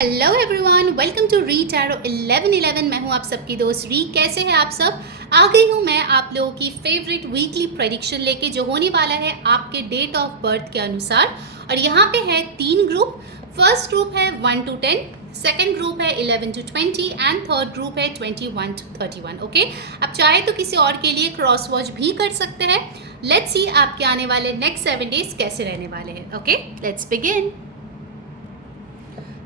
Hello everyone, welcome to re tarot 1111। मैं हूं आप सबकी दोस्त री। कैसे हैं आप सब? आ गई हूं मैं आप लोगों की फेवरेट वीकली प्रेडिक्शन लेके, जो होने वाला है आपके डेट ऑफ बर्थ के अनुसार। और यहाँ पे है 3 ग्रुप। फर्स्ट ग्रुप है 1 to 10, सेकेंड ग्रुप है 11 to 20 एंड थर्ड ग्रुप है 21 to 31। ओके, आप चाहे तो किसी और के लिए क्रॉस वॉच भी कर सकते हैं। लेट्स सी आपके आने वाले नेक्स्ट 7 डेज कैसे रहने वाले हैं। Okay, let's begin.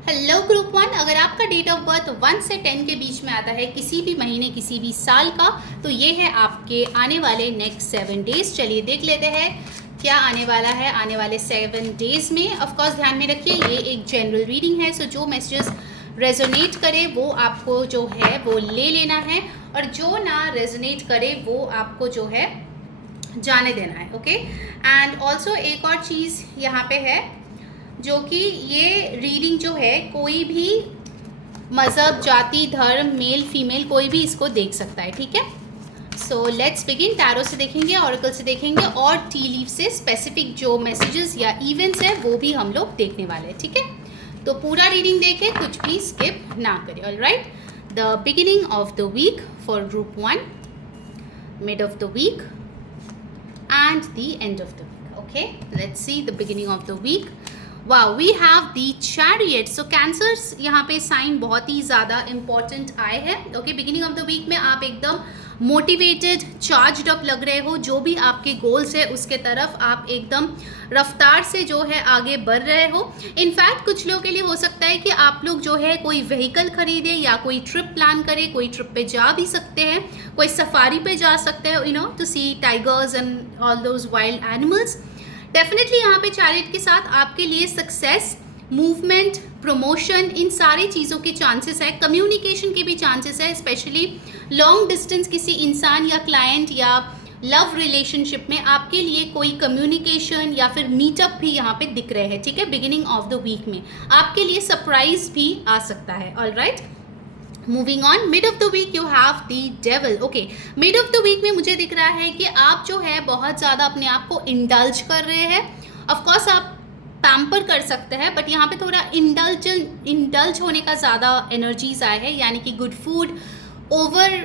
Hello group 1, अगर आपका डेट ऑफ बर्थ 1 से 10 के बीच में आता है, किसी भी महीने किसी भी साल का, तो ये है आपके आने वाले नेक्स्ट 7 डेज। चलिए देख लेते हैं क्या आने वाला है आने वाले 7 डेज में। ऑफ कोर्स ध्यान में रखिए ये एक जनरल रीडिंग है, सो जो मैसेजेस रेजोनेट करे वो आपको जो है वो ले लेना है, और जो ना रेजोनेट करे वो आपको जो है जाने देना है। ओके, एंड ऑल्सो एक और चीज़ यहाँ पे है, जो कि ये रीडिंग जो है कोई भी मज़हब, जाति, धर्म, मेल फीमेल कोई भी इसको देख सकता है। ठीक है, सो लेट्स बिगिन। टैरो से देखेंगे, ऑरेकल से देखेंगे, और टी लीफ से स्पेसिफिक जो मैसेजेस या इवेंट्स है वो भी हम लोग देखने वाले हैं। ठीक है, तो पूरा रीडिंग देखें, कुछ भी स्किप ना करें। Alright, the beginning of the week for group 1, mid of the week and the end of the week. Okay, let's see the beginning of the week. Wow, we have the chariot. So Cancers यहाँ पे sign बहुत ही ज़्यादा important आए हैं। Okay, beginning of the week में आप एकदम मोटिवेटेड, चार्ज्ड अप लग रहे हो। जो भी आपके गोल्स है उसके तरफ आप एकदम रफ्तार से जो है आगे बढ़ रहे हो। इनफैक्ट कुछ लोगों के लिए हो सकता है कि आप लोग जो है कोई व्हीकल खरीदे या कोई ट्रिप प्लान करें, कोई ट्रिप पे जा भी सकते हैं, कोई सफारी पे जा सकते हैं, you know, to see tigers and all those wild animals. Definitely यहाँ पे चैरियट के साथ आपके लिए सक्सेस, मूवमेंट, प्रमोशन, इन सारी चीज़ों के चांसेस है। कम्युनिकेशन के भी चांसेस है, स्पेशली लॉन्ग डिस्टेंस किसी इंसान या क्लाइंट या लव रिलेशनशिप में आपके लिए कोई कम्युनिकेशन या फिर मीटअप भी यहाँ पे दिख रहे हैं। ठीक है, बिगिनिंग ऑफ द वीक में आपके लिए सरप्राइज भी आ सकता है। Alright, moving on, mid of the week you have the devil. Okay, mid of the week में मुझे दिख रहा है कि आप जो है बहुत ज़्यादा अपने आप को इंडल्ज कर रहे हैं। ऑफकोर्स आप पैम्पर कर सकते हैं, बट यहाँ पे थोड़ा इंडल्ज होने का ज़्यादा एनर्जीज आए हैं, यानी कि good food, over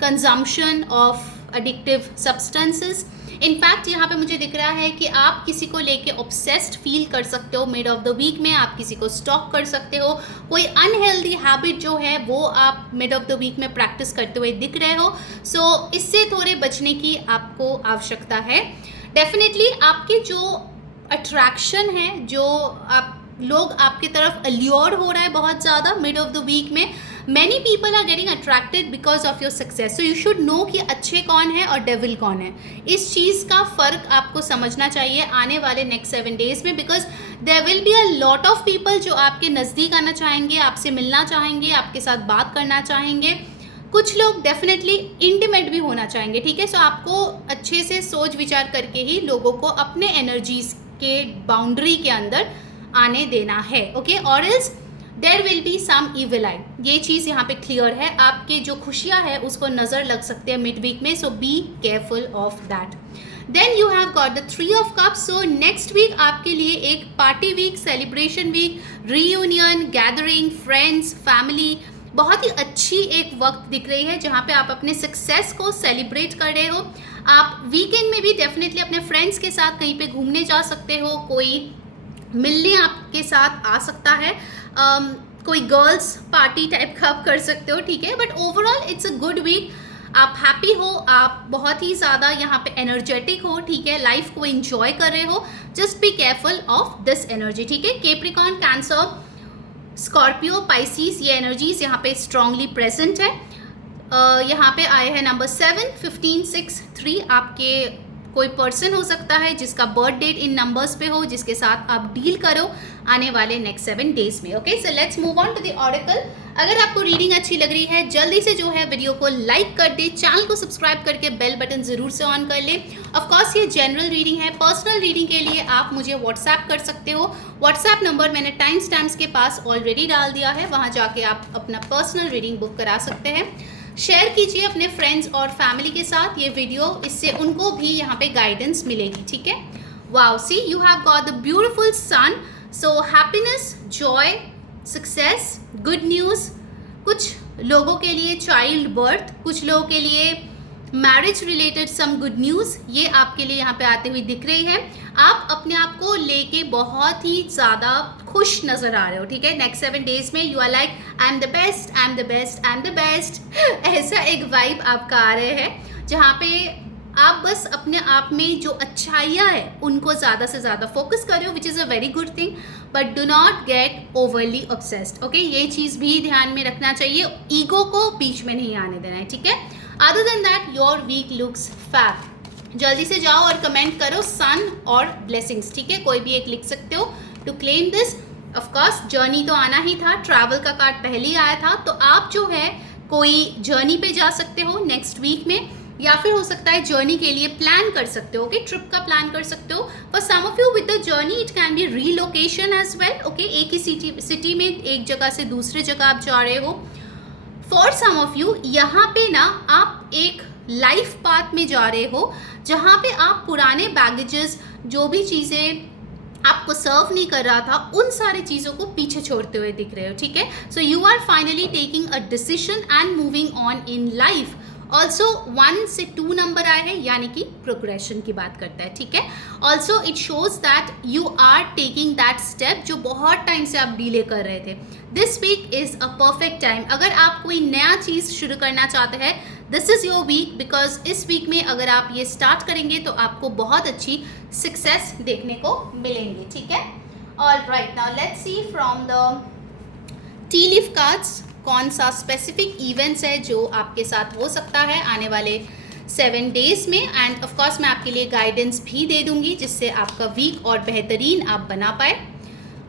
consumption of addictive substances. In fact यहाँ पे मुझे दिख रहा है कि आप किसी को लेके ऑब्सेस्ड फील कर सकते हो। मिड ऑफ द वीक में आप किसी को स्टॉक कर सकते हो। कोई अनहेल्दी हैबिट जो है वो आप मिड ऑफ द वीक में प्रैक्टिस करते हुए दिख रहे हो। सो इससे थोड़े बचने की आपको आवश्यकता है। डेफिनेटली आपके जो अट्रैक्शन है, जो आप लोग आपकी तरफ अल्योर हो रहा है बहुत ज़्यादा मिड ऑफ द वीक में। Many people are getting attracted because of your success. So you should know कि अच्छे कौन है और डेविल कौन है। इस चीज़ का फ़र्क आपको समझना चाहिए आने वाले नेक्स्ट 7 डेज में, because there will be a lot of people जो आपके नज़दीक आना चाहेंगे, आपसे मिलना चाहेंगे, आपके साथ बात करना चाहेंगे। कुछ लोग डेफिनेटली इंटीमेट भी होना चाहेंगे। ठीक है, सो आपको अच्छे से सोच विचार करके ही लोगों को अपने एनर्जीज के बाउंड्री के अंदर आने देना है। ओके, और else there will be some evil eye. ये चीज़ यहाँ पे क्लियर है। आपके जो खुशियाँ है उसको नज़र लग सकते हैं मिड वीक में, so be careful of that. Then you have got the 3 of cups. So next week आपके लिए एक party week, celebration week, reunion, gathering, friends, family, बहुत ही अच्छी एक वक्त दिख रही है जहाँ पे आप अपने सक्सेस को सेलिब्रेट कर रहे हो। आप वीकेंड में भी डेफिनेटली अपने फ्रेंड्स के साथ कहीं पे घूमने जा सकते हो, कोई मिलने आपके साथ आ सकता है, कोई गर्ल्स पार्टी टाइप का आप कर सकते हो। ठीक है, but overall it's a good week. आप हैप्पी हो, आप बहुत ही ज़्यादा यहाँ पे एनर्जेटिक हो। ठीक है, लाइफ को एंजॉय कर रहे हो। Just be careful of this energy. ठीक है, कैप्रिकॉर्न, कैंसर, स्कॉर्पियो, पाइसिस, ये एनर्जीज यहाँ पे स्ट्रांगली प्रेजेंट है। यहाँ पे आए हैं नंबर 7, 15, 6, 3। आपके कोई पर्सन हो सकता है जिसका बर्थ डेट इन नंबर्स पे हो, जिसके साथ आप डील करो आने वाले नेक्स्ट 7 डेज में। Okay, so let's move on to the oracle. अगर आपको रीडिंग अच्छी लग रही है, जल्दी से जो है वीडियो को लाइक कर दे, चैनल को सब्सक्राइब करके बेल बटन ज़रूर से ऑन कर ले। ऑफकोर्स ये जनरल रीडिंग है। पर्सनल रीडिंग के लिए आप मुझे व्हाट्सएप कर सकते हो। व्हाट्सएप नंबर मैंने टाइम स्टैम्प्स के पास ऑलरेडी डाल दिया है, वहाँ जाके आप अपना पर्सनल रीडिंग बुक करा सकते हैं। शेयर कीजिए अपने फ्रेंड्स और फैमिली के साथ ये वीडियो, इससे उनको भी यहाँ पे गाइडेंस मिलेगी। ठीक है, wow, see you have got the beautiful sun. So happiness, joy, success, good news, कुछ लोगों के लिए चाइल्ड बर्थ, कुछ लोगों के लिए marriage related some good news, ये आपके लिए यहाँ पे आते हुए दिख रही है। आप अपने आप को लेके बहुत ही ज़्यादा खुश नज़र आ रहे हो, ठीक है। नेक्स्ट 7 डेज में you are like I am the best, I am the best, I am the best ऐसा एक वाइब आपका आ रहे हैं, जहाँ पे आप बस अपने आप में जो अच्छाइयाँ है उनको ज़्यादा से ज़्यादा फोकस कर रहे हो, which is a very good thing, but do not gate overly obsessed, okay. ये चीज़ भी ध्यान में रखना चाहिए, ईगो को बीच में नहीं आने देना है, ठीक है। Other than that your week looks fab. जल्दी से जाओ और कमेंट करो सन और ब्लेसिंग्स, ठीक है, कोई भी एक लिख सकते हो to claim this. Of course journey तो आना ही था, ट्रैवल का कार्ड पहले ही आया था, तो आप जो है कोई जर्नी पे जा सकते हो नेक्स्ट वीक में, या फिर हो सकता है जर्नी के लिए प्लान कर सकते हो, ओके, ट्रिप का प्लान कर सकते हो। For some of you with the journey it can be relocation as well, okay, एक ही सिटी में एक जगह से दूसरे जगह आप जा रहे हो। फॉर सम ऑफ यू यहाँ पे ना आप एक लाइफ पाथ में जा रहे हो, जहाँ पे आप पुराने बैगेजेस, जो भी चीज़ें आपको सर्व नहीं कर रहा था, उन सारी चीज़ों को पीछे छोड़ते हुए दिख रहे हो, ठीक है। So you are finally taking a decision and moving on in life. Also 1 से 2 नंबर आए हैं, यानी कि प्रोग्रेशन की बात करता है, ठीक है। Also it shows that you are taking that step जो बहुत टाइम से आप डिले कर रहे थे। This week is a perfect time. अगर आप कोई नया चीज़ शुरू करना चाहते हैं, this is your week, because इस वीक में अगर आप ये स्टार्ट करेंगे तो आपको बहुत अच्छी सक्सेस देखने को मिलेंगी, ठीक है। All right, now let's C from the T leaf cards कौन सा स्पेसिफिक इवेंट्स है जो आपके साथ हो सकता है आने वाले 7 डेज में। एंड ऑफ कोर्स मैं आपके लिए गाइडेंस भी दे दूंगी, जिससे आपका वीक और बेहतरीन आप बना पाए।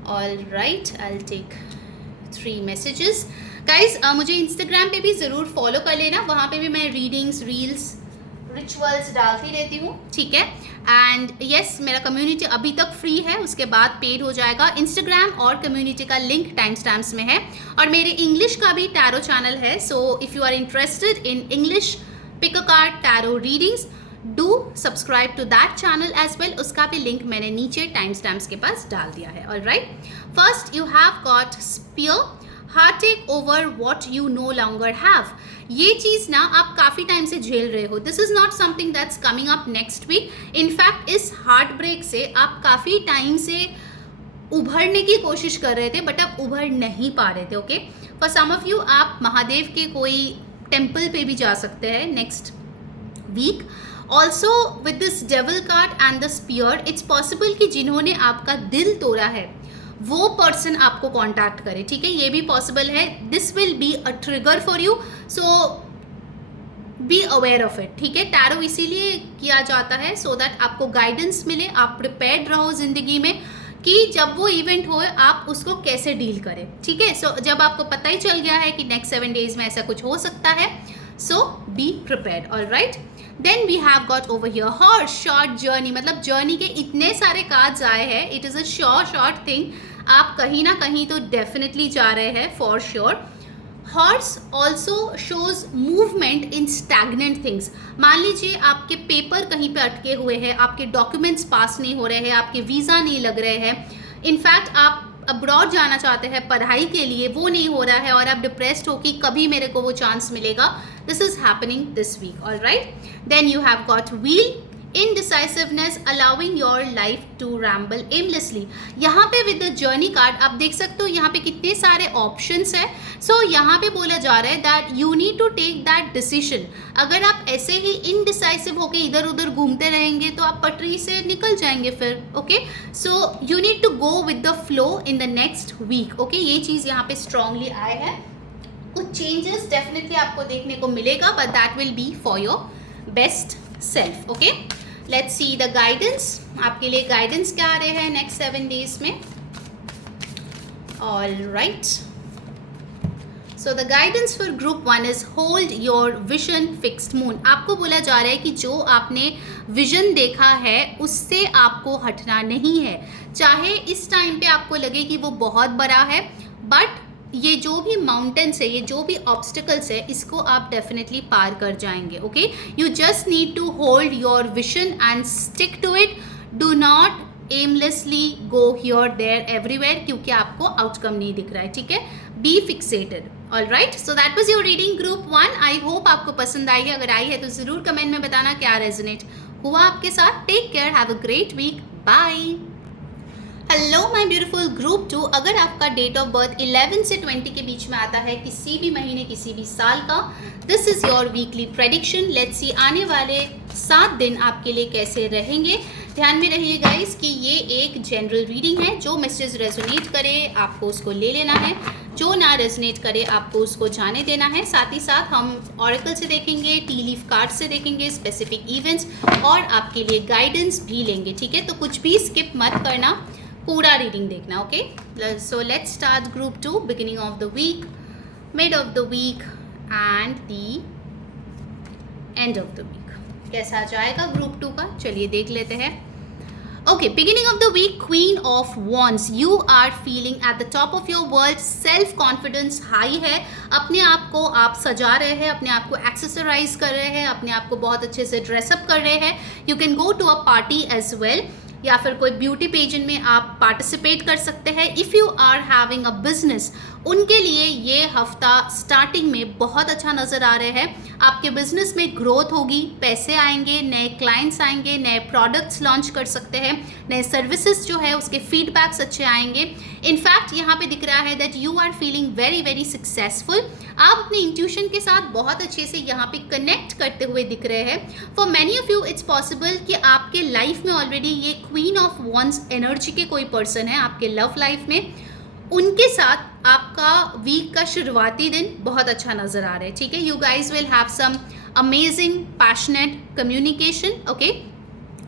All right, I will take 3 messages. Guys मुझे इंस्टाग्राम पे भी ज़रूर फॉलो कर लेना, वहाँ पे भी मैं रीडिंग्स, रील्स, रिचुअल्स डालती रहती हूँ, ठीक है। एंड येस, मेरा कम्युनिटी अभी तक फ्री है, उसके बाद पेड हो जाएगा। इंस्टाग्राम और कम्युनिटी का लिंक टाइम स्टैम्प्स में है, और मेरे इंग्लिश का भी टैरो चैनल है। So if you are interested in English pick a card tarot readings, do subscribe to that channel as well. उसका भी लिंक मैंने नीचे टाइम स्टैम्प्स के पास डाल दिया है। All right, first you have got spear, heartache over what you no longer have. ये चीज़ ना आप काफ़ी टाइम से झेल रहे हो। This is not something that's coming up next week. In fact इस हार्ट ब्रेक से आप काफ़ी टाइम से उभरने की कोशिश कर रहे थे, बट आप उभर नहीं पा रहे थे, okay. For some of you आप महादेव के कोई टेम्पल पे भी जा सकते हैं next week. Also with this devil card and the spear, it's possible कि जिन्होंने आपका दिल तोड़ा है वो पर्सन आपको कांटेक्ट करे, ठीक है, ये भी पॉसिबल है। This will be a trigger for you, so be aware of it, ठीक है। टैरो इसीलिए किया जाता है सो दैट आपको गाइडेंस मिले, आप प्रिपेयर्ड रहो जिंदगी में कि जब वो इवेंट हो आप उसको कैसे डील करें, ठीक है। सो जब आपको पता ही चल गया है कि नेक्स्ट 7 डेज में ऐसा कुछ हो सकता है, so be prepared. All right, then we have got over here horse, short journey. मतलब जर्नी के इतने सारे कार्ड्स आए हैं, it is a short thing. आप कहीं ना कहीं तो डेफिनेटली जा रहे हैं for sure. Horse also shows movement in stagnant things. मान लीजिए आपके पेपर कहीं पे अटके हुए हैं, आपके डॉक्यूमेंट्स पास नहीं हो रहे हैं, आपके वीज़ा नहीं लग रहे हैं, इनफैक्ट आप अब्रॉड जाना चाहते हैं पढ़ाई के लिए, वो नहीं हो रहा है और आप डिप्रेस्ड हो कि कभी मेरे को वो चांस मिलेगा। This is happening this week. All right, then you have got wheel, indecisiveness, allowing your life to ramble aimlessly। यहाँ पे विद द जर्नी कार्ड आप देख सकते हो यहाँ पे कितने सारे ऑप्शंस है। सो यहाँ पे बोला जा रहा है that you need to take that decision. अगर आप ऐसे ही इनडिसाइसिव होके इधर उधर घूमते रहेंगे तो आप पटरी से निकल जाएंगे फिर, okay. So you need to go with the flow in the next week, okay. ये चीज़ यहाँ पे स्ट्रांगली आए हैं। कुछ चेंजेस डेफिनेटली आपको देखने को मिलेगा, but that will be for your best self, okay. Let's see the guidance. आपके लिए गाइडेंस क्या आ रहे हैं नेक्स्ट 7 डेज में। All right, so the guidance for group 1 is hold your vision fixed moon. आपको बोला जा रहा है कि जो आपने विजन देखा है उससे आपको हटना नहीं है। चाहे इस टाइम पे आपको लगे कि वो बहुत बड़ा है, बट ये जो भी माउंटेन्स है, ये जो भी ऑब्स्टिकल्स है, इसको आप डेफिनेटली पार कर जाएंगे, okay. You just need to hold your vision and stick to it. Do not aimlessly go here there everywhere, क्योंकि आपको आउटकम नहीं दिख रहा है, ठीक है. Be fixated. All right, so that was your reading group 1. I hope आपको पसंद आई है. अगर आई है तो ज़रूर कमेंट में बताना क्या रेजोनेट हुआ आपके साथ. Take care, have a great week, bye. Hello my beautiful group 2. अगर आपका डेट ऑफ बर्थ 11 से 20 के बीच में आता है, किसी भी महीने किसी भी साल का, this is your weekly prediction. Let's see आने वाले 7 दिन आपके लिए कैसे रहेंगे. ध्यान में रहिए गाइस कि ये एक जनरल रीडिंग है. जो मैसेज रेजोनेट करे आपको उसको ले लेना है, जो ना रेजोनेट करे आपको उसको जाने देना है. साथ ही साथ हम ऑरेकल से देखेंगे, टी लीफ कार्ड से देखेंगे, स्पेसिफिक इवेंट्स और आपके लिए गाइडेंस भी लेंगे, ठीक है. तो कुछ भी स्किप मत करना, पूरा रीडिंग देखना. Okay, so let's start group 2. Beginning of the week, mid of the week and the end of the week. कैसा जाएगा ग्रुप 2 का, चलिए देख लेते हैं. Okay, beginning of the week, queen of wands. You are feeling at the top of your world. Self confidence high है. अपने आप को आप सजा रहे हैं, अपने आप को एक्सेसराइज कर रहे हैं, अपने आप को बहुत अच्छे से ड्रेसअप कर रहे हैं. You can go to a party as well, या फिर कोई ब्यूटी पेजेंट में आप पार्टिसिपेट कर सकते हैं. If you are having a business, उनके लिए ये हफ्ता स्टार्टिंग में बहुत अच्छा नज़र आ रहे हैं. आपके बिजनेस में ग्रोथ होगी, पैसे आएंगे, नए क्लाइंट्स आएंगे, नए प्रोडक्ट्स लॉन्च कर सकते हैं, नए सर्विसेज जो है उसके फीडबैक्स अच्छे आएंगे. इनफैक्ट यहाँ पे दिख रहा है that you are feeling very very successful. आप अपने इंट्यूशन के साथ बहुत अच्छे से यहाँ पे कनेक्ट करते हुए दिख रहे हैं. For many of you it's possible कि आपके लाइफ में ऑलरेडी ये क्वीन ऑफ वॉन्ड्स एनर्जी के कोई पर्सन है आपके लव लाइफ में. उनके साथ आपका वीक का शुरुआती दिन बहुत अच्छा नज़र आ रहा है, ठीक है. You guys will have some amazing passionate communication. Okay,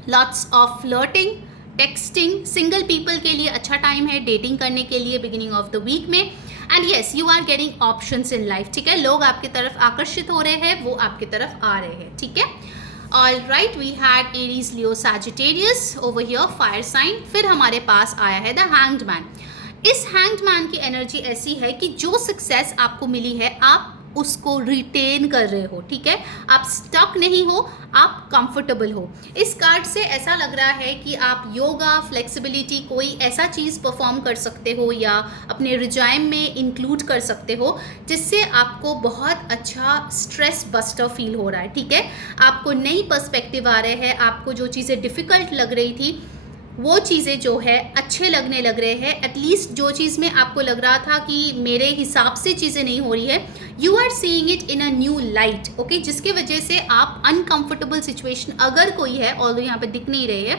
lots of flirting, texting. Single people के लिए अच्छा टाइम है डेटिंग करने के लिए बिगिनिंग ऑफ द वीक में. And yes, you are getting options in life, ठीक है. लोग आपकी तरफ आकर्षित हो रहे हैं, वो आपकी तरफ आ रहे हैं, ठीक है. All right, we had Aries, Leo, Sagittarius over here, fire sign. फिर हमारे पास आया है द हैंग्ड मैन. इस हैंग्ड मैन की एनर्जी ऐसी है कि जो सक्सेस आपको मिली है आप उसको रिटेन कर रहे हो, ठीक है. आप स्टक नहीं हो, आप कंफर्टेबल हो. इस कार्ड से ऐसा लग रहा है कि आप योगा, फ्लेक्सिबिलिटी, कोई ऐसा चीज़ परफॉर्म कर सकते हो या अपने रिजाइम में इंक्लूड कर सकते हो जिससे आपको बहुत अच्छा स्ट्रेस बस्टर फील हो रहा है, ठीक है. आपको नई पर्सपेक्टिव आ रहे हैं. आपको जो चीज़ें डिफ़िकल्ट लग रही थी वो चीज़ें जो है अच्छे लगने लग रहे हैं. एटलीस्ट जो चीज़ में आपको लग रहा था कि मेरे हिसाब से चीज़ें नहीं हो रही है, you are seeing it in a new light. Okay, जिसके वजह से आप अनकंफर्टेबल सिचुएशन अगर कोई है, ऑल्दो यहाँ पे दिख नहीं रही है,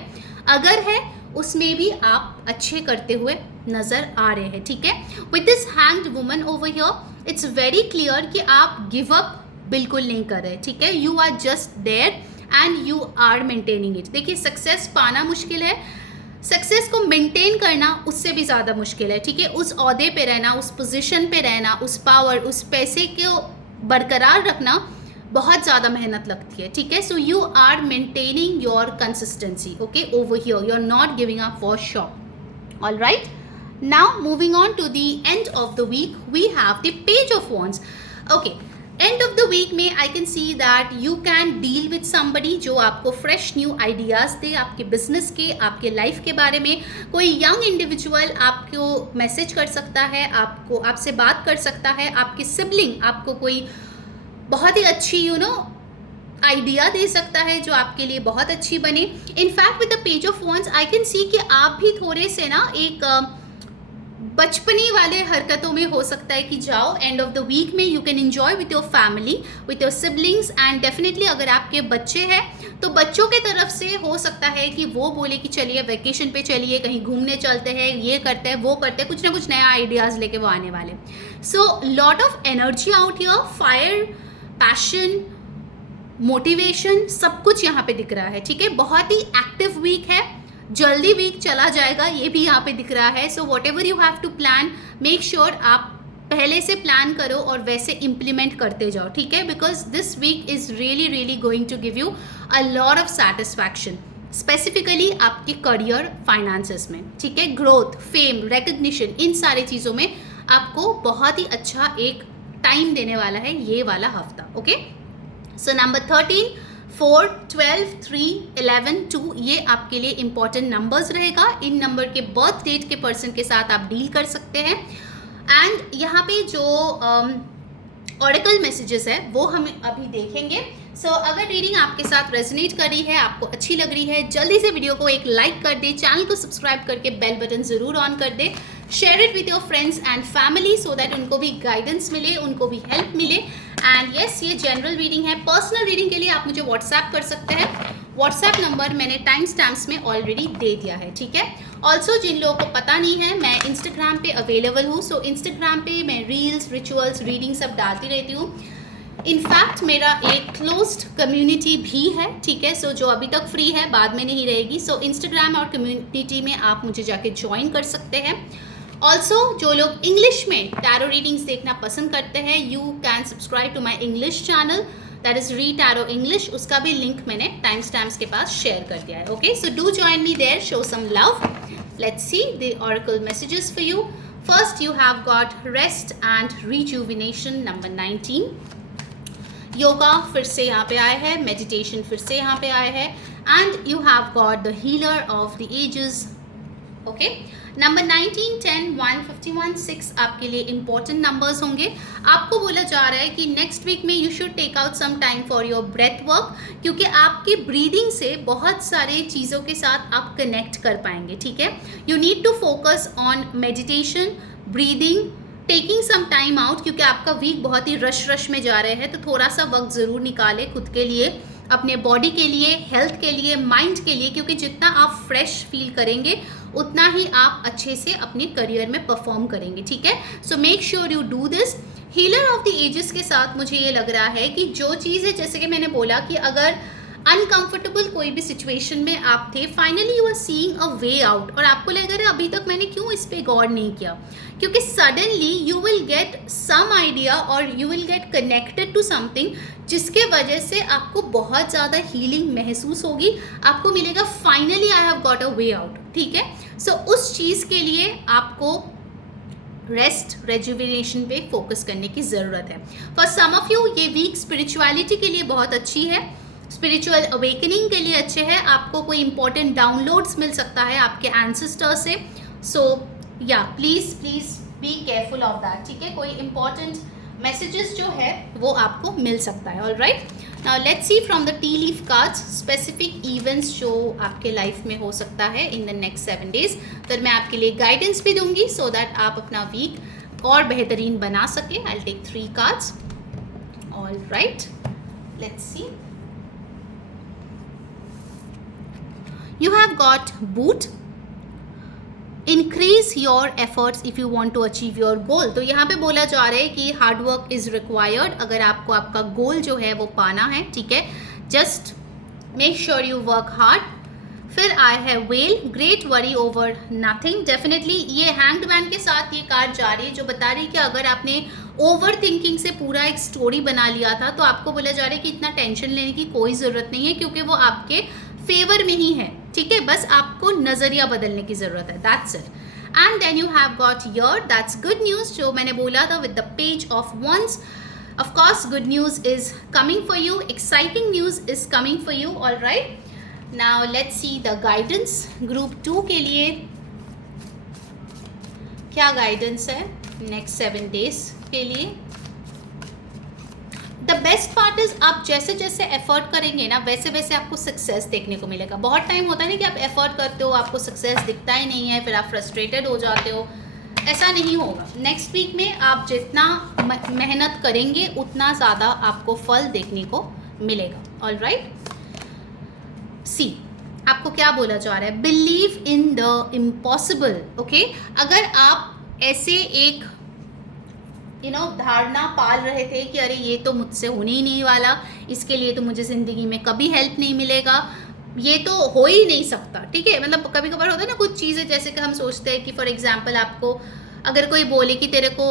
अगर है उसमें भी आप अच्छे करते हुए नज़र आ रहे हैं, ठीक है. With this hanged woman over here, it's very clear कि आप गिव अप बिल्कुल नहीं कर रहे, ठीक है. You are just there and you are maintaining it. देखिए, सक्सेस पाना मुश्किल है, सक्सेस को मेंटेन करना उससे भी ज़्यादा मुश्किल है, ठीक है. उस ओहदे पे रहना, उस पोजीशन पे रहना, उस पावर, उस पैसे को बरकरार रखना बहुत ज़्यादा मेहनत लगती है, ठीक है. So you are maintaining your consistency, okay, over here. You are not giving up for sure. All right, now moving on to the end of the week, we have the page of wands. Okay, end of the week में I can see that you can deal with somebody जो आपको fresh new ideas दे आपके business के, आपके life के बारे में. कोई यंग इंडिविजुअल आपको मैसेज कर सकता है, आपको आपसे बात कर सकता है. आपकी सिबलिंग आपको कोई बहुत ही अच्छी आइडिया दे सकता है जो आपके लिए बहुत अच्छी बने. In fact with the page of wands I can सी कि आप भी थोड़े से एक बचपनी वाले हरकतों में हो सकता है कि जाओ. एंड ऑफ द वीक में you can enjoy with your family, with your siblings. And definitely अगर आपके बच्चे हैं तो बच्चों के तरफ से हो सकता है कि वो बोले कि चलिए वेकेशन पे चलिए, कहीं घूमने चलते हैं, ये करते हैं, वो करते हैं, कुछ ना कुछ नया आइडियाज़ लेके वो आने वाले. So lot of energy out here, fire, passion, motivation, सब कुछ यहाँ पे दिख रहा है, ठीक है. बहुत ही एक्टिव वीक है, जल्दी वीक चला जाएगा, ये भी यहाँ पे दिख रहा है. So whatever you have to plan, make sure आप पहले से प्लान करो और वैसे इम्प्लीमेंट करते जाओ, ठीक है. Because this week is really really going to give you a lot of satisfaction, specifically आपके करियर, फाइनेंसेस में, ठीक है. ग्रोथ, फेम, रिकग्निशन, इन सारी चीज़ों में आपको बहुत ही अच्छा एक टाइम देने वाला है ये वाला हफ्ता. ओके, सो नंबर 13, 4, 12, 3, 11, 2 ये आपके लिए इंपॉर्टेंट नंबर्स रहेगा। इन नंबर के बर्थ डेट के पर्सन के साथ आप डील कर सकते हैं। एंड यहाँ पे जो ऑरेकल मैसेजेस है वो हम अभी देखेंगे। सो अगर रीडिंग आपके साथ रेजोनेट कर रही है, आपको अच्छी लग रही है, जल्दी से वीडियो को एक लाइक कर दे, चैनल को सब्सक्राइब करके बेल बटन ज़रूर ऑन कर दे, share it with your friends and family so that उनको भी गाइडेंस मिले, उनको भी हेल्प मिले। एंड येस, ये जनरल रीडिंग है। पर्सनल रीडिंग के लिए आप मुझे व्हाट्सएप कर सकते हैं। व्हाट्सएप नंबर मैंने टाइम स्टैम्प्स में ऑलरेडी दे दिया है, ठीक है। ऑल्सो जिन लोगों को पता नहीं है, मैं इंस्टाग्राम पे अवेलेबल हूँ। सो इंस्टाग्राम पे मैं रील्स, रिचुअल्स, रीडिंग सब डालती रहती हूँ। इनफैक्ट मेरा एक क्लोज्ड कम्युनिटी भी है, ठीक है। सो जो अभी तक फ्री है, बाद में नहीं रहेगी। सो इंस्टाग्राम और कम्युनिटी में आप मुझे जाके ज्वाइन कर सकते हैं। ऑल्सो जो लोग इंग्लिश में टैरो रीडिंग्स देखना पसंद करते हैं, you can subscribe to my English channel, that is re tarot English. उसका भी लिंक मैंने टाइम स्टैम्प्स के पास शेयर कर दिया है। Okay, so do join me there, show some love. Let's see the oracle messages for you. First you have got rest and rejuvenation, number 19। Yoga फिर से यहाँ पे आया है, मेडिटेशन फिर से यहाँ पे आया है, and you have got the healer of the ages. Okay, number 19, 10, 1, 51, 6 आपके लिए इंपॉर्टेंट नंबर्स होंगे। आपको बोला जा रहा है कि नेक्स्ट वीक में you should take out some time for your breath work, क्योंकि आपकी ब्रीदिंग से बहुत सारे चीज़ों के साथ आप कनेक्ट कर पाएंगे, ठीक है। You need to focus on meditation, breathing, taking some time out, क्योंकि आपका वीक बहुत ही रश में जा रहे हैं। तो थोड़ा सा वक्त ज़रूर निकालें खुद के लिए, अपने बॉडी के लिए, हेल्थ के लिए, माइंड के लिए, क्योंकि जितना आप फ्रेश फील करेंगे उतना ही आप अच्छे से अपने करियर में परफॉर्म करेंगे, ठीक है। So make sure you do this. Healer of the ages के साथ मुझे ये लग रहा है कि जो चीज़ है, जैसे कि मैंने बोला कि अगर अनकंफर्टेबल कोई भी सिचुएशन में आप थे, finally you are seeing a way out, और आपको लग रहा है अभी तक मैंने क्यों इस पे गौर नहीं किया, क्योंकि suddenly you will get some idea और you will get connected to something, जिसके वजह से आपको बहुत ज़्यादा हीलिंग महसूस होगी। आपको मिलेगा finally I have got a way out, ठीक है। सो उस चीज़ के लिए आपको रेस्ट, रेजुविनेशन पे फोकस करने की ज़रूरत है। फॉर सम ऑफ यू ये वीक स्पिरिचुअलिटी के लिए बहुत अच्छी है, स्पिरिचुअल अवेकनिंग के लिए अच्छे है। आपको कोई इंपॉर्टेंट डाउनलोड्स मिल सकता है आपके एंसेस्टर से। सो या please be careful of that, ठीक है। कोई इंपॉर्टेंट मैसेजेस जो है वो आपको मिल सकता है। All right, now let's C from the T leaf cards specific events जो आपके लाइफ में हो सकता है इन द नेक्स्ट 7 डेज। फिर मैं आपके लिए गाइडेंस भी दूंगी सो दैट आप अपना वीक और बेहतरीन बना सके। I will take 3 cards. All right, let's see. You have got boot. Increase your efforts if you want to achieve your goal. तो यहाँ पे बोला जा रहा है कि हार्ड वर्क इज रिक्वायर्ड अगर आपको आपका गोल जो है वो पाना है, ठीक है। Just make sure you work hard. फिर आई है well, great worry over nothing. Definitely ये हैंग्ड मैन के साथ ये कार्ड जा रही है जो बता रही है कि अगर आपने ओवर थिंकिंग से पूरा एक स्टोरी बना लिया था तो आपको बोला जा रहा है कि इतना टेंशन लेने की कोई ज़रूरत नहीं है, क्योंकि वो आपके फेवर में ही है, ठीक है। बस आपको नज़रिया बदलने की ज़रूरत है, that's it. And then you have got your, that's good news जो मैंने बोला था with the page of wands. Of course good news is coming for you, exciting news is coming for you. All right, now let's see the guidance group 2 के लिए क्या guidance है next 7 days के लिए। द बेस्ट पार्ट इज आप जैसे जैसे effort करेंगे ना वैसे वैसे आपको सक्सेस देखने को मिलेगा। बहुत टाइम होता है ना कि आप एफर्ट करते हो, आपको सक्सेस दिखता ही नहीं है, फिर आप फ्रस्ट्रेटेड हो जाते हो। ऐसा नहीं होगा। नेक्स्ट वीक में आप जितना मेहनत करेंगे उतना ज़्यादा आपको फल देखने को मिलेगा। ऑल राइट, सी आपको क्या बोला जा रहा है, believe in the impossible. Okay, अगर आप ऐसे एक धारणा पाल रहे थे कि अरे ये तो मुझसे होने ही नहीं वाला, इसके लिए तो मुझे ज़िंदगी में कभी हेल्प नहीं मिलेगा, ये तो हो ही नहीं सकता, ठीक है। मतलब कभी कभार होता है ना कुछ चीज़ें, जैसे कि हम सोचते हैं कि फॉर एग्जांपल आपको अगर कोई बोले कि तेरे को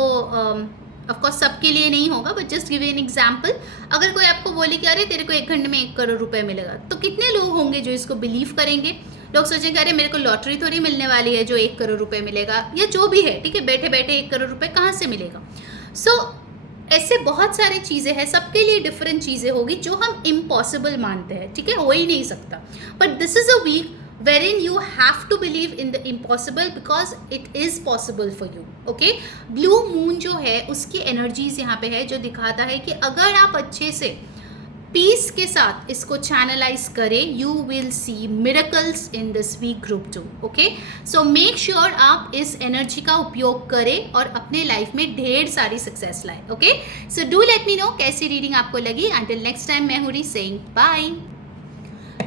ऑफकोर्स सबके लिए नहीं होगा, but just give an example, अगर कोई आपको बोले कि अरे तेरे को 1 घंटे में 1 करोड़ रुपए मिलेगा, तो कितने लोग होंगे जो इसको बिलीव करेंगे। लोग सोचेंगे अरे मेरे को लॉटरी थोड़ी मिलने वाली है जो 1 करोड़ रुपए मिलेगा, या जो भी है, ठीक है, बैठे बैठे 1 करोड़ रुपए कहाँ से मिलेगा। सो ऐसे बहुत सारे चीज़ें हैं, सबके लिए डिफरेंट चीज़ें होगी जो हम इम्पॉसिबल मानते हैं, ठीक है, हो ही नहीं सकता। But this is a week wherein you have to believe in the impossible because it is possible for you. Okay, blue moon जो है उसकी एनर्जीज यहाँ पे है जो दिखाता है कि अगर आप अच्छे से पीस के साथ इसको चैनलाइज करें, you will see miracles in this week group 2. Okay, so make sure आप इस एनर्जी का उपयोग करें और अपने लाइफ में ढेर सारी सक्सेस लाएं. Okay, so do let me know कैसी रीडिंग आपको लगी. अंटिल नेक्स्ट टाइम, मैं हूँ saying bye.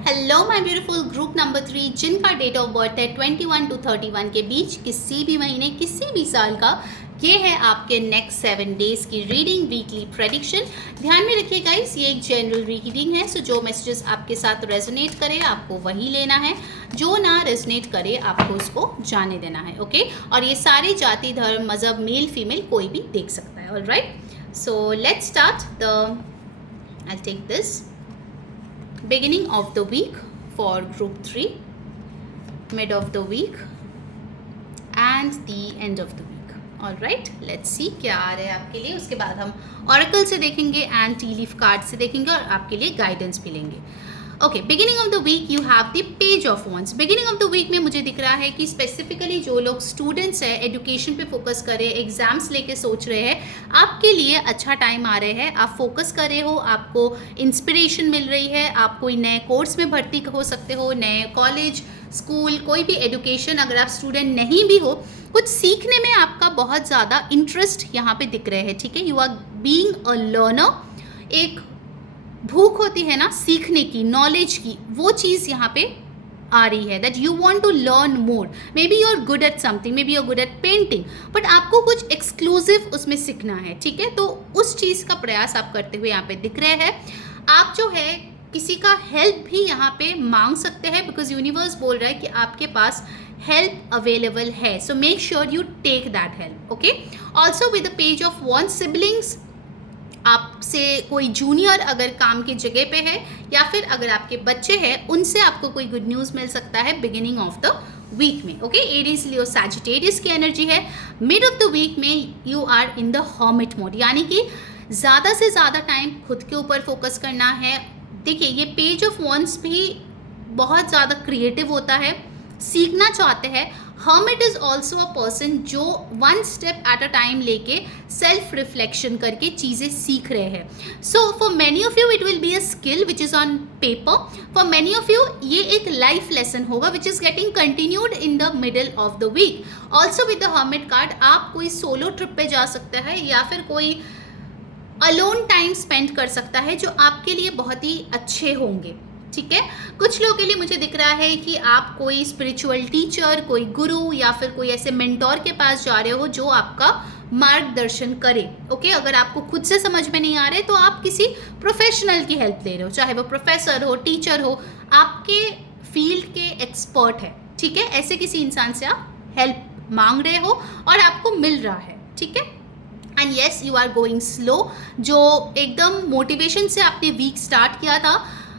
Hello my beautiful group number 3, जिनका डेट ऑफ बर्थ है 21 to 31 के बीच, किसी भी महीने किसी भी साल का, ये है आपके नेक्स्ट 7 डेज की रीडिंग, वीकली प्रेडिक्शन. ध्यान में रखिए गाइस, ये एक जनरल रीडिंग है, सो जो मैसेजेस आपके साथ रेजोनेट करे आपको वही लेना है, जो ना रेजोनेट करे आपको उसको जाने देना है. ओके, और ये सारे जाति, धर्म, मजहब, मेल फीमेल कोई भी देख सकता है. Alright, so let's start the, I take this beginning of the week for group 3, mid of the week and the end of the week. All right, let's see क्या आ रहा है आपके लिए. उसके बाद हम oracle से देखेंगे एंड टी लीफ कार्ड से देखेंगे और आपके लिए गाइडेंस भी लेंगे. Okay, beginning of the week you have the page of wands. Beginning of the week में मुझे दिख रहा है कि स्पेसिफिकली जो लोग स्टूडेंट्स हैं, एजुकेशन पे फोकस कर रहे हैं, एग्जाम्स लेके सोच रहे हैं, आपके लिए अच्छा टाइम आ रहे हैं. आप फोकस कर रहे हो, आपको इंस्पिरेशन मिल रही है, आप कोई नए कोर्स में भर्ती हो सकते हो, नए कॉलेज, स्कूल, कोई भी एजुकेशन, अगर आप स्टूडेंट नहीं भी हो, कुछ सीखने में आपका बहुत ज़्यादा इंटरेस्ट यहाँ पे दिख रहे हैं. ठीक है, you are being a learner. एक भूख होती है ना सीखने की, नॉलेज की, वो चीज़ यहाँ पे आ रही है, that you want to learn more. Maybe you are good at something, maybe you are good at painting, but आपको कुछ एक्सक्लूसिव उसमें सीखना है. ठीक है, तो उस चीज़ का प्रयास आप करते हुए यहाँ पे दिख रहे हैं. आप जो है किसी का हेल्प भी यहाँ पे मांग सकते हैं, बिकॉज यूनिवर्स बोल रहा है कि आपके पास हेल्प अवेलेबल है. So make sure you take that help. Okay, also with the page of wand, siblings, आपसे कोई जूनियर अगर काम की जगह पे है या फिर अगर आपके बच्चे हैं, उनसे आपको कोई गुड न्यूज़ मिल सकता है बिगिनिंग ऑफ द वीक में. ओके, एरीज, लियो, सैजिटेरियस की एनर्जी है. मिड ऑफ द वीक में you are in the hermit mode, यानी कि ज़्यादा से ज़्यादा टाइम खुद के ऊपर फोकस करना है. देखिए, ये पेज ऑफ वॉन्ड्स भी बहुत ज़्यादा क्रिएटिव होता है, सीखना चाहते हैं. Hermit is also a person जो 1 स्टेप एट अ टाइम लेके सेल्फ रिफ्लेक्शन करके चीज़ें सीख रहे हैं. So for many of you it will be a skill which is on paper. For many of you ये एक लाइफ लेसन होगा which is getting continued in the middle of the week. Also with the hermit card, आप कोई solo trip पे जा सकते हैं या फिर कोई अलोन टाइम स्पेंड कर सकता है जो आपके लिए बहुत ही अच्छे होंगे. ठीक है, कुछ लोगों के लिए मुझे दिख रहा है कि आप कोई स्पिरिचुअल टीचर, कोई गुरु या फिर कोई ऐसे मेंटोर के पास जा रहे हो जो आपका मार्गदर्शन करे. ओके, अगर आपको खुद से समझ में नहीं आ रहे तो आप किसी प्रोफेशनल की हेल्प ले रहे हो, चाहे वो प्रोफेसर हो, टीचर हो, आपके फील्ड के एक्सपर्ट है. ठीक है, ऐसे किसी इंसान से आप हेल्प मांग रहे हो और आपको मिल रहा है. ठीक है, and yes, you are going slow. जो एकदम मोटिवेशन से आपने वीक स्टार्ट किया था,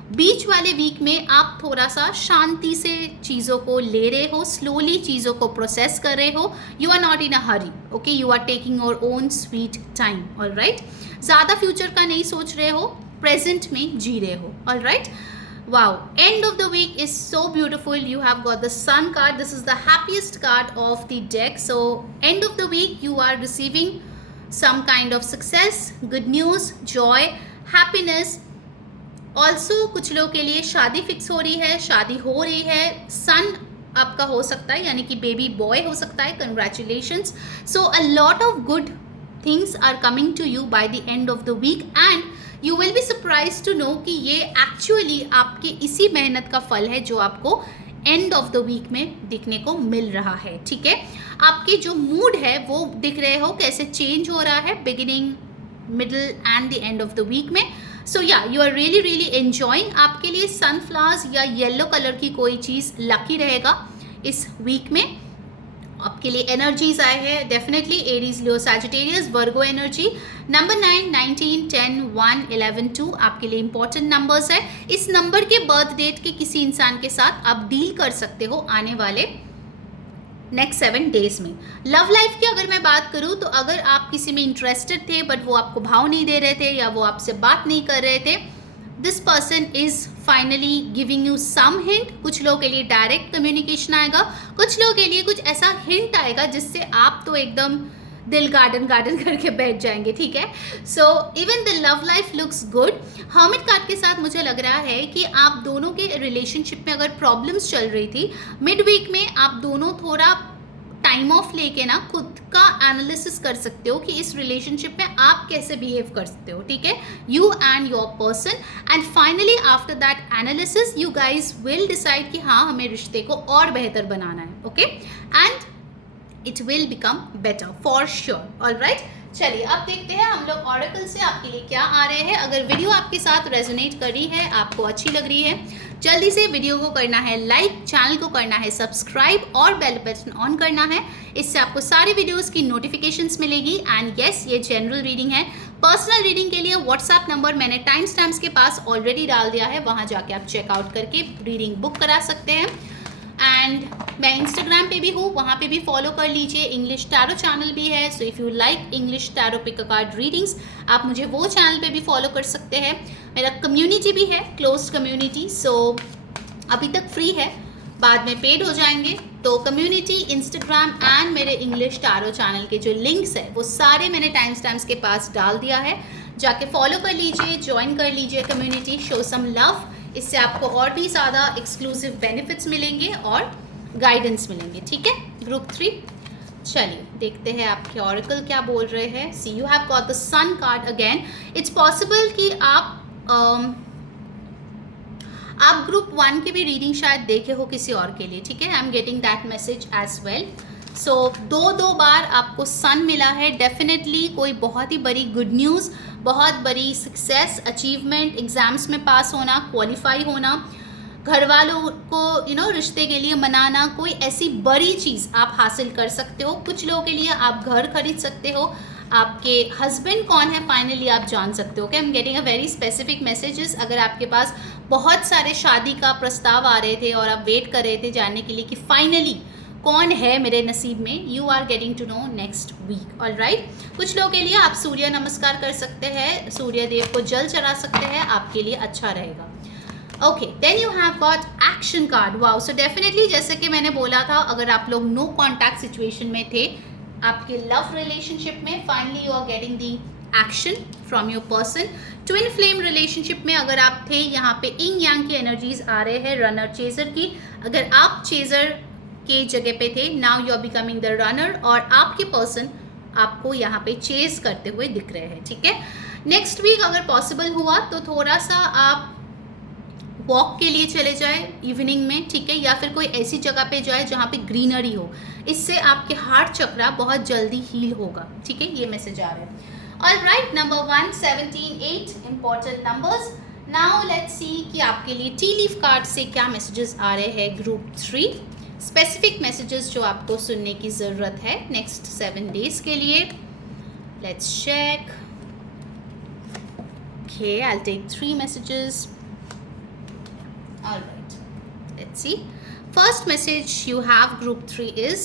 बीच वाले वीक में आप थोड़ा सा शांति से चीज़ों को ले रहे हो, स्लोली चीज़ों को प्रोसेस कर रहे हो. You are not in a hurry. Okay, you are taking your own sweet time. All right, ज़्यादा फ्यूचर का नहीं सोच रहे हो, प्रेजेंट में जी रहे हो. All right, wow, end of the week is so beautiful. You have got the sun card. This is the happiest card of the deck. So end of the week you are receiving some kind of success, good news, joy, happiness. Also कुछ लोगों के लिए शादी fix हो रही है, शादी हो रही है, सन आपका हो सकता है, यानी कि बेबी बॉय हो सकता है. Congratulations. So a lot of good things are coming to you by the end of the week and you will be surprise to know कि ये एक्चुअली आपके इसी मेहनत का फल है जो आपको एंड ऑफ द वीक में दिखने को मिल रहा है. ठीक है, आपके जो मूड है वो दिख रहे हो कैसे चेंज हो रहा है beginning, middle and the end of the week में. So yeah, you are really really enjoying. आपके लिए सनफ्लावर्स या येलो कलर की कोई चीज़ लकी रहेगा इस वीक में. आपके लिए एनर्जीज आए हैं डेफिनेटली, एरीज, लियो, सैजिटेरियस, वर्गो एनर्जी. नंबर 9, 19, 10, 1, 11, 2 आपके लिए इंपॉर्टेंट नंबर्स है. इस नंबर के बर्थ डेट के किसी इंसान के साथ आप डील कर सकते हो आने वाले नेक्स्ट 7 डेज में। लव लाइफ की अगर मैं बात करूँ तो अगर आप किसी में इंटरेस्टेड थे बट वो आपको भाव नहीं दे रहे थे या वो आपसे बात नहीं कर रहे थे, this person is finally giving you some hint. कुछ लोगों के लिए डायरेक्ट कम्युनिकेशन आएगा, कुछ लोगों के लिए कुछ ऐसा हिंट आएगा जिससे आप तो एकदम दिल गार्डन गार्डन करके बैठ जाएंगे, ठीक है। So even the love life looks good. Hermit card के साथ मुझे लग रहा है कि आप दोनों के रिलेशनशिप में अगर प्रॉब्लम्स चल रही थी, मिड वीक में आप दोनों थोड़ा टाइम ऑफ लेके ना खुद का एनालिसिस कर सकते हो कि इस रिलेशनशिप में आप कैसे बिहेव कर सकते हो, ठीक है, you and your person. And finally after that analysis you guys will decide कि हाँ हमें रिश्ते को और बेहतर बनाना है, okay, and it will become better for sure. Alright, चलिए अब देखते हैं हम लोग ऑरेकल से आपके लिए क्या आ रहे हैं। अगर वीडियो आपके साथ रेजोनेट कर रही है, आपको अच्छी लग रही है, जल्दी से वीडियो को करना है लाइक, चैनल को करना है सब्सक्राइब और बेल बटन ऑन करना है। इससे आपको सारी वीडियोस की नोटिफिकेशंस मिलेगी। एंड यस, ये जनरल रीडिंग है। पर्सनल रीडिंग के लिए व्हाट्सएप नंबर मैंने टाइम स्टैम्प्स के पास ऑलरेडी डाल दिया है, वहाँ जाके आप चेकआउट करके रीडिंग बुक करा सकते हैं। एंड मैं इंस्टाग्राम पे भी हूँ, वहाँ पे भी फॉलो कर लीजिए। इंग्लिश टैरो चैनल भी है, so if you like English tarot pick a card readings, आप मुझे वो चैनल पे भी फॉलो कर सकते हैं। मेरा कम्युनिटी भी है, क्लोज्ड कम्युनिटी, सो अभी तक फ्री है, बाद में पेड हो जाएंगे। तो कम्युनिटी, इंस्टाग्राम एंड मेरे इंग्लिश टैरो चैनल के जो लिंक्स है वो सारे मैंने टाइम स्टैम्प्स के पास डाल दिया है, जाके फॉलो कर लीजिए, ज्वाइन कर लीजिए कम्युनिटी, शो सम लव। इससे आपको और भी ज़्यादा एक्सक्लूसिव बेनिफिट्स मिलेंगे और गाइडेंस मिलेंगे, ठीक है। ग्रुप 3, चलिए देखते हैं आपके ऑरेकल क्या बोल रहे हैं। See you have got the sun card again. It's possible कि आप ग्रुप 1 की भी रीडिंग शायद देखे हो किसी और के लिए, ठीक है। I am getting that message as well. So दो बार आपको सन मिला है। डेफिनेटली कोई बहुत ही बड़ी गुड न्यूज़, बहुत बड़ी सक्सेस, अचीवमेंट, एग्जाम्स में पास होना, क्वालिफाई होना, घर वालों को रिश्ते के लिए मनाना, कोई ऐसी बड़ी चीज़ आप हासिल कर सकते हो। कुछ लोगों के लिए आप घर खरीद सकते हो, आपके हस्बैंड कौन है फाइनली आप जान सकते हो। Okay, I am getting a very specific messages. अगर आपके पास बहुत सारे शादी का प्रस्ताव आ रहे थे और आप वेट कर रहे थे जानने के लिए कि फाइनली कौन है मेरे नसीब में, you are getting to know next week. Alright, कुछ लोगों के लिए आप सूर्य नमस्कार कर सकते हैं, सूर्य देव को जल चढ़ा सकते हैं, आपके लिए अच्छा रहेगा। Okay, then you have got action card. Wow, so definitely जैसे कि मैंने बोला था, अगर आप लोग नो कॉन्टैक्ट सिचुएशन में थे आपके लव रिलेशनशिप में, finally you are getting the action from your person. Twin flame relationship में अगर आप थे, यहाँ पे इंग यांग की एनर्जीज आ रहे हैं, रनर चेजर की। अगर आप चेजर के जगह पे थे, now you are becoming the runner, और आपके पर्सन आपको यहाँ पे चेज करते हुए दिख रहे हैं, ठीक है। नेक्स्ट वीक अगर पॉसिबल हुआ तो थोड़ा सा आप वॉक के लिए चले जाए इवनिंग में, ठीक है, या फिर कोई ऐसी जगह पे जाए जहाँ पे ग्रीनरी हो। इससे आपके हार्ट चक्रा बहुत जल्दी हील होगा, ठीक है। ये मैसेज आ रहा है। Alright, number 1, 17, 8 important numbers. Now let's सी कि आपके लिए टी लीफ कार्ड से क्या मैसेजेस आ रहे हैं ग्रुप 3, स्पेसिफिक मैसेजेस जो आपको सुनने की ज़रूरत है नेक्स्ट 7 डेज के लिए। Let's check. Okay, I will take 3 messages. Alright, let's see. First message you have group 3 is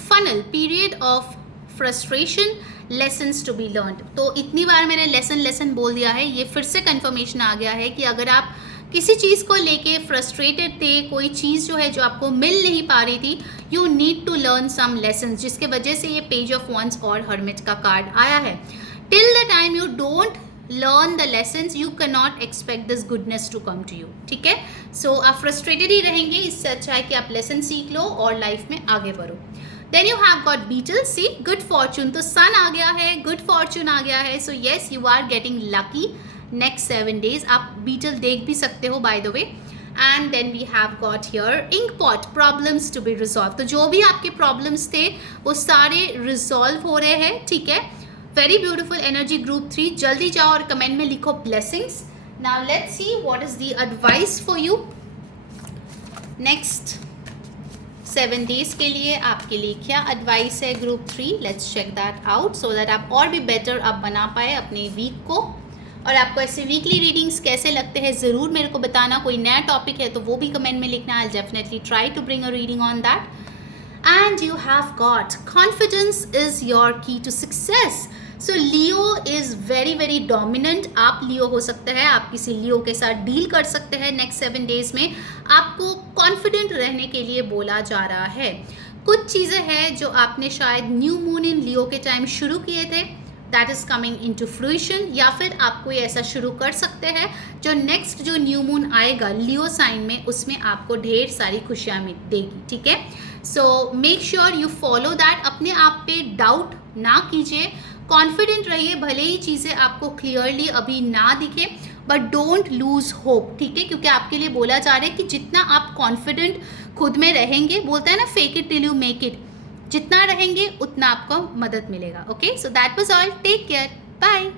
funnel, period of frustration, lessons to be learned. तो इतनी बार मैंने लेसन बोल दिया है, ये फिर से कंफर्मेशन आ गया है कि अगर आप किसी चीज़ को लेके फ्रस्ट्रेटेड थे, कोई चीज़ जो है जो आपको मिल नहीं पा रही थी, you need to learn some lessons, जिसके वजह से ये पेज ऑफ वंस और हर्मिट का कार्ड आया है। Till the time you don't learn the lessons you can not expect this goodness to come to you, ठीक है। सो आप फ्रस्ट्रेटेड ही रहेंगे, इससे अच्छा है कि आप लेसन सीख लो और लाइफ में आगे बढ़ो। Then you have got beetle, see good fortune, तो सन आ गया है, गुड फॉर्चून आ गया है। So yes, you are getting lucky next 7 days. आप बीटल देख भी सकते हो by the way. And then we have got here ink pot, problems to be resolve. तो जो भी आपके प्रॉब्लम्स थे वो सारे रिजॉल्व हो रहे हैं, ठीक है। Very beautiful energy group 3। जल्दी जाओ और कमेंट में लिखो blessings. Now let's see what is the advice for you next 7 days के लिए। आपके लिए क्या एडवाइस है group 3? Let's check that out so that आप और भी बेटर आप बना पाए अपने वीक को। और आपको ऐसे वीकली रीडिंग्स कैसे लगते हैं ज़रूर मेरे को बताना। कोई नया टॉपिक है तो वो भी कमेंट में लिखना। I will definitely try to bring a reading on that. And you have got confidence is your key to success. So Leo is very very dominant. आप लियो हो सकते हैं, आप किसी लियो के साथ डील कर सकते हैं नेक्स्ट 7 डेज में. आपको कॉन्फिडेंट रहने के लिए बोला जा रहा है. कुछ चीज़ें हैं जो आपने शायद न्यू मून इन लियो के टाइम शुरू किए थे, that is coming into fruition, या फिर आप कोई ऐसा शुरू कर सकते हैं जो नेक्स्ट जो न्यू मून आएगा लियो साइन में उसमें आपको ढेर सारी खुशियाँ देगी. ठीक है, so make sure you follow that. अपने आप पे डाउट ना कीजिए, कॉन्फिडेंट रहिए, भले ही चीज़ें आपको क्लियरली अभी ना दिखे, बट डोंट लूज होप. ठीक है, क्योंकि आपके लिए बोला जा रहा है कि जितना आप कॉन्फिडेंट खुद में रहेंगे, बोलता है ना fake it till you make it, जितना रहेंगे उतना आपको मदद मिलेगा. Okay, so that was all. Take care, bye.